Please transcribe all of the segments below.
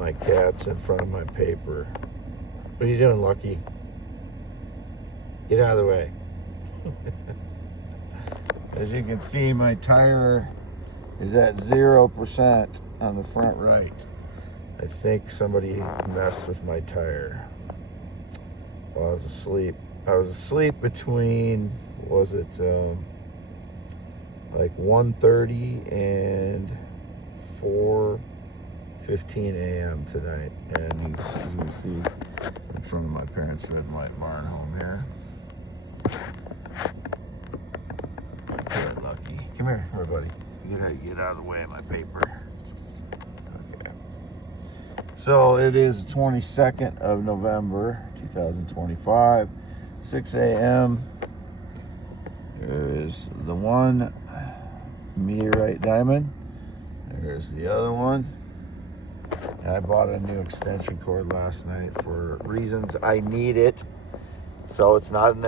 my cat's in front of my paper. What are you doing, Lucky? Get out of the way. As you can see, my tire is at 0% on the front right. I think somebody messed with my tire while I was asleep. I was asleep between, was it like 1:30 and 4:15 a.m. tonight. And you can see in front of my parents' red and white barn home here. Good, Lucky. Come here, everybody. Get out of the way of my paper. Okay. So it is 22nd of November, 2025, 6 a.m. There's the one meteorite diamond. There's the other one. And I bought a new extension cord last night for reasons I need it. So it's not an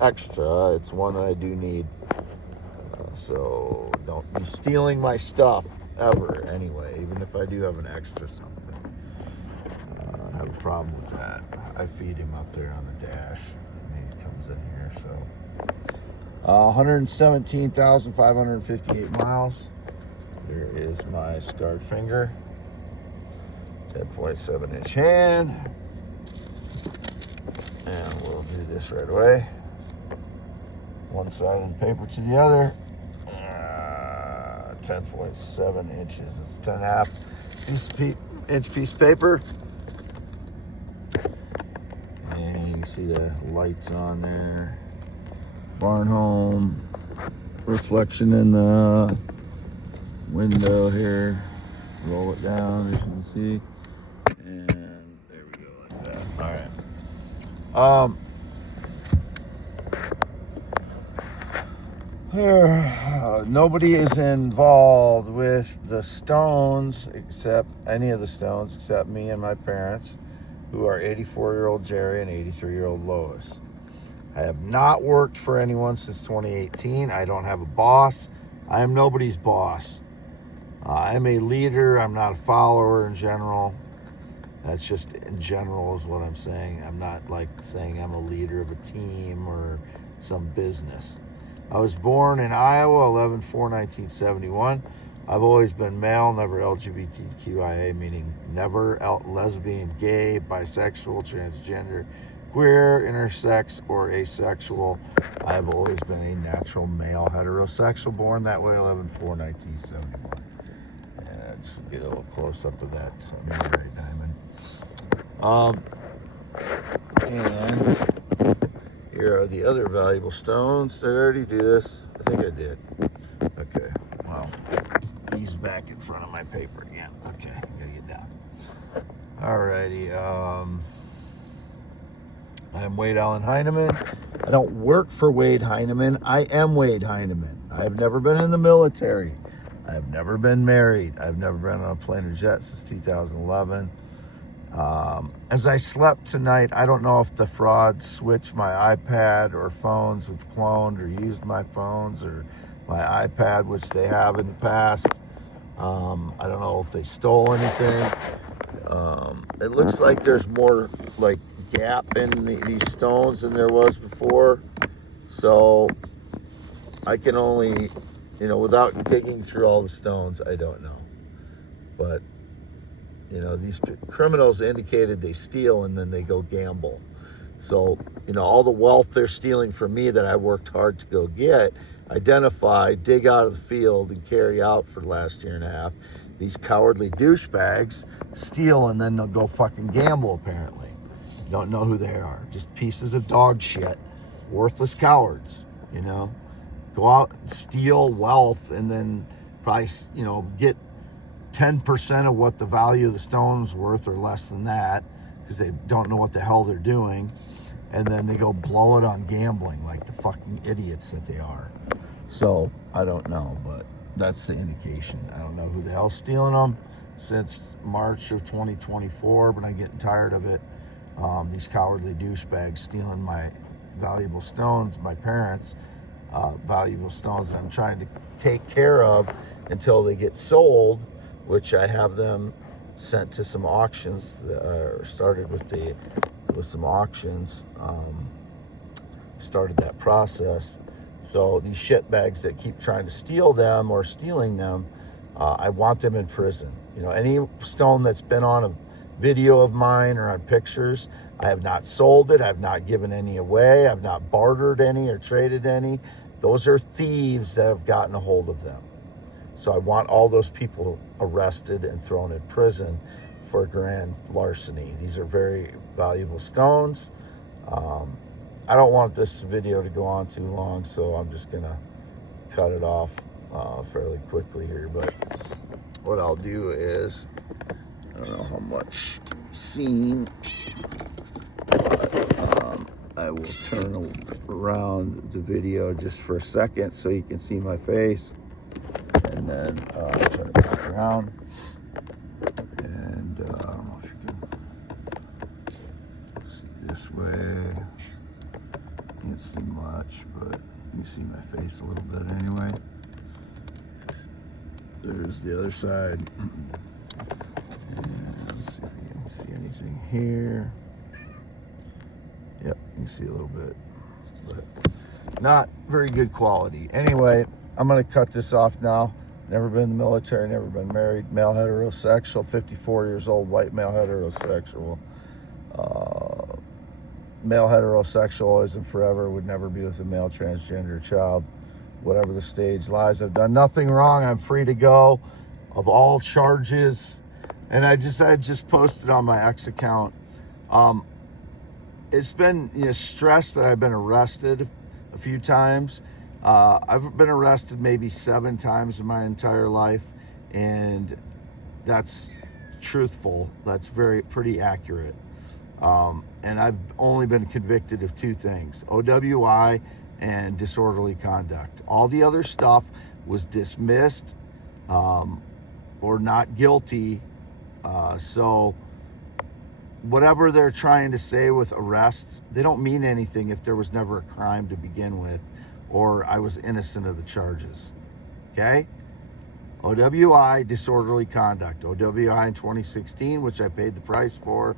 extra. It's one that I do need. So don't be stealing my stuff ever. Anyway, even if I do have an extra something, I have a problem with that. I feed him up there on the dash, and he comes in here. So 117,558 miles. Here is my scarred finger. 10.7 inch hand. And we'll do this right away. One side of the paper to the other. 10.7 inches. It's 10.5 inch piece of paper. And you can see the lights on there. Barn home. Reflection in the window here. Roll it down as you can see. And there we go, like that. All right. Nobody is involved with the stones except any of the stones except me and my parents, who are 84-year-old Jerry and 83-year-old Lois. I have not worked for anyone since 2018. I don't have a boss. I am nobody's boss. I'm a leader. I'm not a follower in general. That's just in general is what I'm saying. I'm not like saying I'm a leader of a team or some business. I was born in Iowa, 11/4/1971. I've always been male, never LGBTQIA, meaning never lesbian, gay, bisexual, transgender, queer, intersex, or asexual. I've always been a natural male, heterosexual, born that way, 11/4/1971. And just get a little close up of that meteorite diamond. And here are the other valuable stones. Did I already do this? I think I did. Okay, well, he's back in front of my paper again. Okay, I gotta get down. Alrighty, I'm Wade Allen Heineman. I don't work for Wade Heineman. I am Wade Heineman. I have never been in the military. I've never been married. I've never been on a plane or jet since 2011. As I slept tonight, I don't know if the frauds switched my iPad or phones with cloned or used my phones or my iPad, which they have in the past. I don't know if they stole anything. It looks like there's more like gap in these stones than there was before. So I can only, without digging through all the stones, I don't know. But these criminals indicated they steal and then they go gamble. So, all the wealth they're stealing from me that I worked hard to go get, identify, dig out of the field, and carry out for the last year and a half. These cowardly douchebags steal and then they'll go fucking gamble, apparently. Don't know who they are. Just pieces of dog shit. Worthless cowards, Go out and steal wealth and then probably, get 10% of what the value of the stone's worth or less than that, because they don't know what the hell they're doing, and then they go blow it on gambling like the fucking idiots that they are. So I don't know, but that's the indication. I don't know who the hell's stealing them since March of 2024, but I'm getting tired of it. These cowardly douchebags stealing my valuable stones, my parents, valuable stones that I'm trying to take care of until they get sold, which I have them sent to some auctions. Started with some auctions. Started that process. So these shitbags that keep trying to steal them or stealing them, I want them in prison. You know, any stone that's been on a video of mine or on pictures, I have not sold it. I've not given any away. I've not bartered any or traded any. Those are thieves that have gotten a hold of them. So I want all those people arrested and thrown in prison for grand larceny. These are very valuable stones. I don't want this video to go on too long, so I'm just gonna cut it off fairly quickly here. But what I'll do is, I don't know how much can be seen, but I will turn around the video just for a second so you can see my face, and then turn it back around. And I don't know if you can see this way. Can't see much, but you see my face a little bit anyway. There's the other side. And let's see if you can see anything here. Yep, you can see a little bit, but not very good quality. Anyway, I'm gonna cut this off now. Never been in the military, never been married, male heterosexual, 54 years old, white male heterosexual. Male heterosexual isn't forever, would never be with a male transgender child. Whatever the stage lies, I've done nothing wrong. I'm free to go of all charges. And I just posted on my X account. It's been, you know, stressed that I've been arrested a few times. I've been arrested maybe 7 times in my entire life, and that's truthful. That's pretty accurate. And I've only been convicted of 2 things: OWI and disorderly conduct. All the other stuff was dismissed or not guilty. So whatever they're trying to say with arrests, they don't mean anything if there was never a crime to begin with, or I was innocent of the charges. Okay? OWI, disorderly conduct. OWI in 2016, which I paid the price for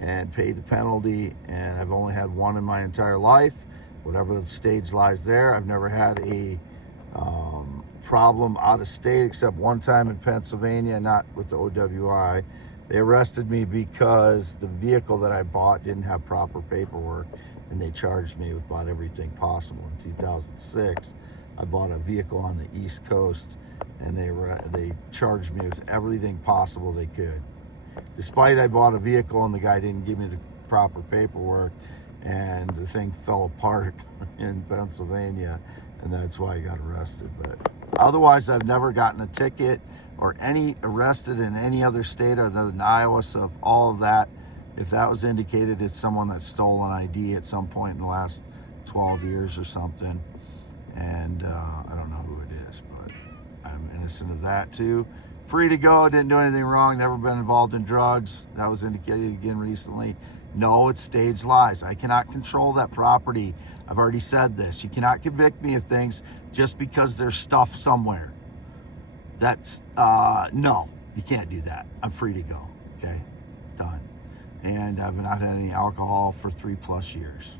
and paid the penalty, and I've only had 1 in my entire life. Whatever the stage lies there, I've never had a problem out of state except one time in Pennsylvania, not with the OWI. They arrested me because the vehicle that I bought didn't have proper paperwork, and they charged me with about everything possible. In 2006, I bought a vehicle on the East Coast, and they charged me with everything possible they could. Despite I bought a vehicle and the guy didn't give me the proper paperwork, and the thing fell apart in Pennsylvania, and that's why I got arrested. But otherwise, I've never gotten a ticket or arrested in any other state other than Iowa. So if all of that, if that was indicated, it's someone that stole an ID at some point in the last 12 years or something. And I don't know who it is, but I'm innocent of that too. Free to go, didn't do anything wrong, never been involved in drugs. That was indicated again recently. No, it's staged lies. I cannot control that property. I've already said this. You cannot convict me of things just because there's stuff somewhere. That's, no, you can't do that. I'm free to go, okay? Done. And I've not had any alcohol for 3+ years.